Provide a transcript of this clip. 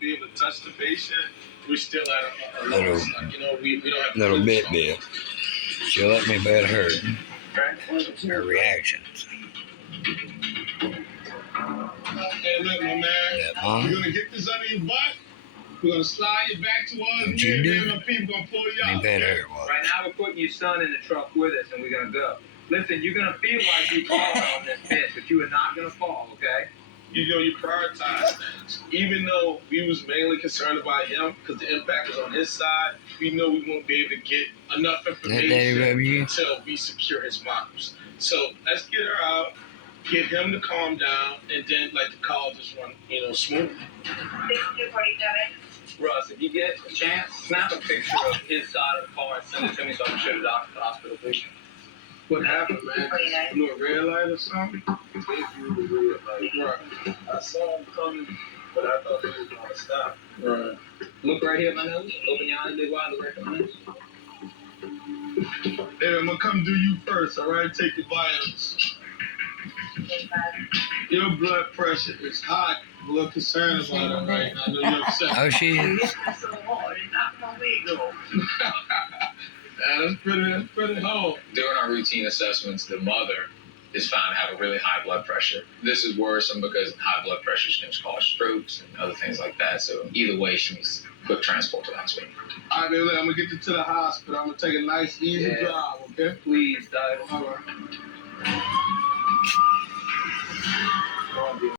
be able to touch the patient, we're still at a loss. Like, you know, we don't have little bit. She'll let me bet her reactions. Hey, look, my man, we're gonna get this under your butt. We're gonna slide you back to us. Don't you do and people gonna pull you out. bet her. Right now, we're putting your son in the truck with us, and we're gonna go. Listen, you're gonna feel like you fall on this bitch, but you are not gonna fall, okay? You know, you prioritize things. Even though we was mainly concerned about him, because the impact was on his side, we know we won't be able to get enough information until we secure his moms. So let's get her out, get him to calm down, and then let the call just run, you know, smooth. Russ, if you get a chance, snap a picture of his side of the car and send it to me so I can show the doctor at the hospital, please. What happened, man? A little red light or something? Right. I saw him coming, but I thought he was going to stop. Right. Look right here at my nose. Open your eyes big wide. Look right at my nose. Hey, I'm going to come do you first, all right? Take your vitals. Your blood pressure is high. I'm a little concerned about it right now. I know you're upset. Oh, she is. That's pretty hard. During our routine assessments, the mother is found to have a really high blood pressure. This is worrisome because high blood pressure can cause strokes and other things like that. So either way, she needs quick transport to the hospital. All right, man, look, I'm going to get you to the hospital. I'm going to take a nice, easy drive, okay? Please, Dad. All right.